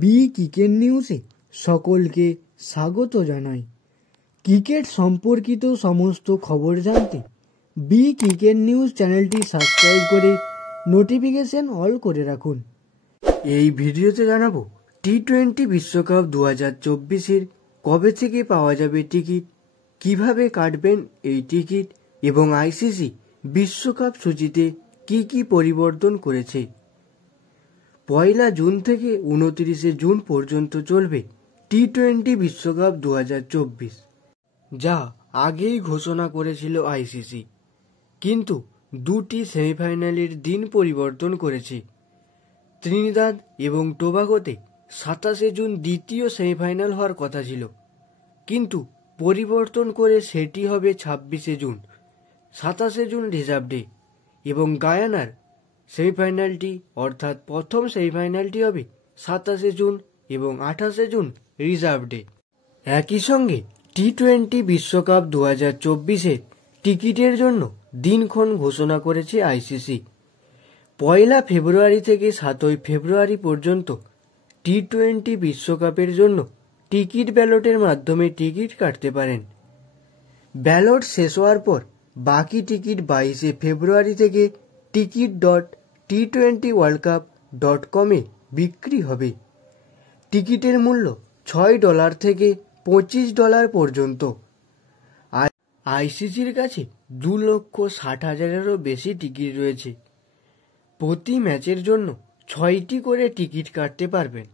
B cricket নিউজে সকলকে স্বাগত জানাই। ক্রিকেট সম্পর্কিত সমস্ত খবর জানতে বি ক্রিকেট নিউজ চ্যানেলটি সাবস্ক্রাইব করে নোটিফিকেশন অল করে রাখুন। এই ভিডিওতে জানাবো টি-20 বিশ্বকাপ 2024-এর কবে থেকে পাওয়া যাবে টিকিট, কিভাবে কাটবেন এই টিকিট এবং আইসিসি বিশ্বকাপ সূচিতে কি কি পরিবর্তন করেছে। 1 জুন থেকে 29 জুন পর্যন্ত চলবে টি-20 বিশ্বকাপ 2024, যা আগেই ঘোষণা করেছিল আইসিসি, কিন্তু দুটি সেমিফাইনালের দিন পরিবর্তন করেছে। ত্রিনিদাদ এবং টোবাগোতে 27 জুন দ্বিতীয় সেমিফাইনাল হওয়ার কথা ছিল, কিন্তু পরিবর্তন করে সেটি হবে 26 জুন, 27 জুন রিজার্ভ ডে, এবং গায়ানার সেমিফাইনালটি অর্থাৎ প্রথম সেমিফাইনালটি হবে 27 জুন এবং 28 জুন রিজার্ভ ডে। একই সঙ্গে টি-20 বিশ্বকাপ 2024-এর টিকিটের জন্য দিনক্ষণ ঘোষণা করেছে আইসিসি। 1 ফেব্রুয়ারি থেকে 7 ফেব্রুয়ারি পর্যন্ত টি-20 বিশ্বকাপের জন্য টিকিট ব্যালটের মাধ্যমে টিকিট কাটতে পারেন। ব্যালট শেষ হওয়ার পর বাকি টিকিট 22 ফেব্রুয়ারি থেকে ticket.t20worldcup.com-এ বিক্রি হবে। টিকিটের মূল্য $6 থেকে $25 পর্যন্ত। আইসিসির কাছে 2,60,000-এরও বেশি টিকিট রয়েছে। প্রতি ম্যাচের জন্য 6টি করে টিকিট কাটতে পারবেন।